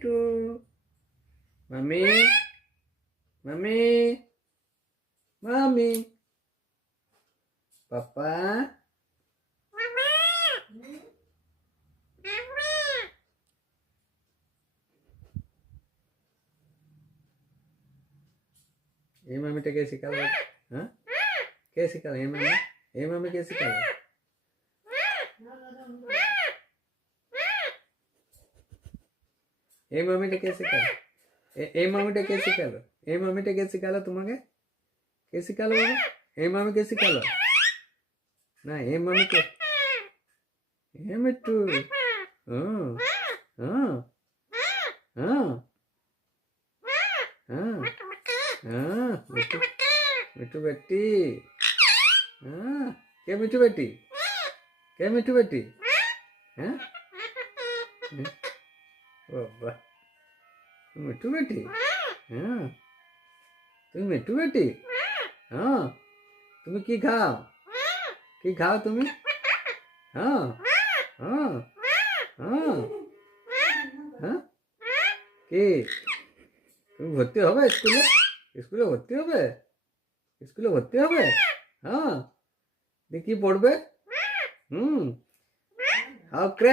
two মামি মামি মামি পাপা ये मम्मी तो कैसे सिखा हाँ कैसे सिखा ये मम्मी कैसे सिखा ये मम्मी तो कैसे सिखा ये मम्मी तो कैसे सिखा ये मम्मी तो कैसे सिखा तुम्हें कैसे सिखा ये मम्मी कैसे सिखा ना ये मम्मी के ये मिट्टू हाँ हाँ हाँ हाँ हाँ मिट्टू मिट्टू बेटी हाँ क्या मिट्टू बेटी क्या मिट्टू बेटी हाँ बाबा मिट्टू बेटी हाँ तुम मिट्टू बेटी हाँ तुम्हें की खाओ तुम्हें हाँ हाँ हाँ हाँ কি তুমি ভর্তি হবে স্কুলে ভর্তি হবে হ্যাঁ দেখি পড়বে হাউ